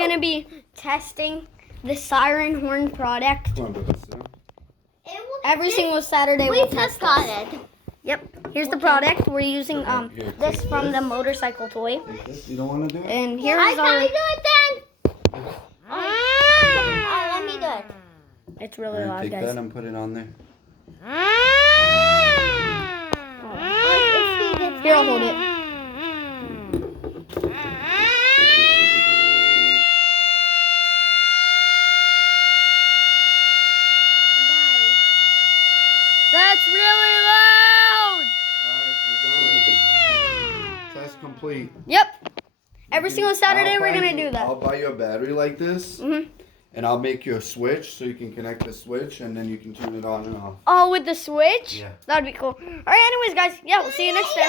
going to be testing the siren horn product. Come on, put this down. Every single Saturday We we'll just test got this. it. Yep. Here's the product. We're using Here, this take from this. the motorcycle toy. Take this. You don't want to do it? And here's Can our... we do it then? Let me do it. It's really Alright, loud, take guys. that and put it on there. Here, I'll hold it. That's really loud! Alright, we're done. Test complete. Yep. Every single Saturday I'll we're buy going to you- do that. I'll buy you a battery like this. Mm-hmm. And I'll make you a switch so you can connect the switch and then you can turn it on and off. Oh, with the switch? Yeah. That'd be cool. All right, anyways, guys. Yeah, we'll see you next time.